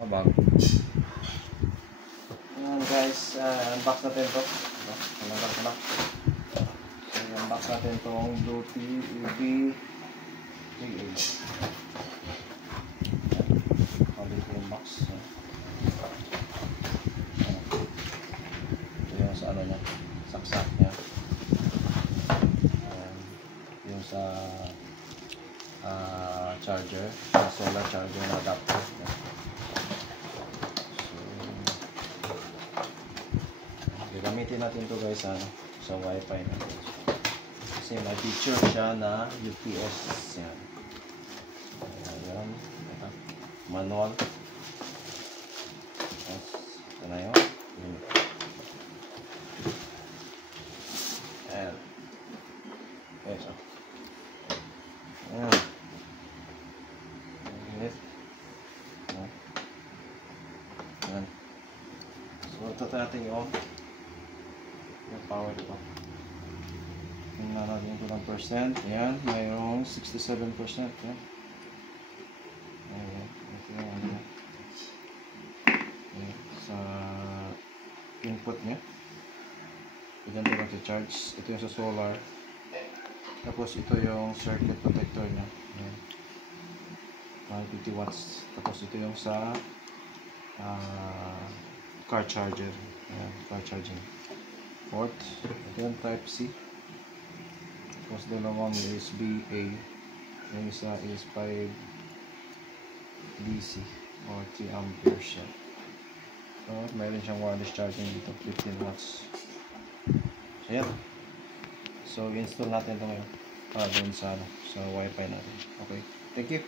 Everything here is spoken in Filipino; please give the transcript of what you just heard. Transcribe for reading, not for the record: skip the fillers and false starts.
Abang. Ayan guys, unbox natin to. Talagang ko na. So, unbox natin tong Bluetooth EV38. Quality box. Ito yung sa ano niya, saksak niya. Yung sa charger, solar charger na adapter. Gagamitin natin to guys sa wifi natin. Kasi may feature siya na UPS yan. Ayan, manual. Ito na yun. Ayan. Okay, so ayan. Ayan. So ito natin yung power ito. Tingnan natin ito ng percent. Ayan, mayroong 67%. Ayan. Ayan. Ito yung ano. Ayan. Sa input niya. Ito yung sa charge. Ito yung sa solar. Tapos ito yung circuit protector niya. Ayan. 150 watts. Tapos ito yung sa car charger. Ayan, car charging port. Ito yung type C. Tapos dalawang USB A. Yung isa is 5 DC or 3 ampere siya. So mayroon siyang wireless charging dito, 15 watts. So yan. So install natin ito ngayon dun sa wifi natin. Okay, thank you.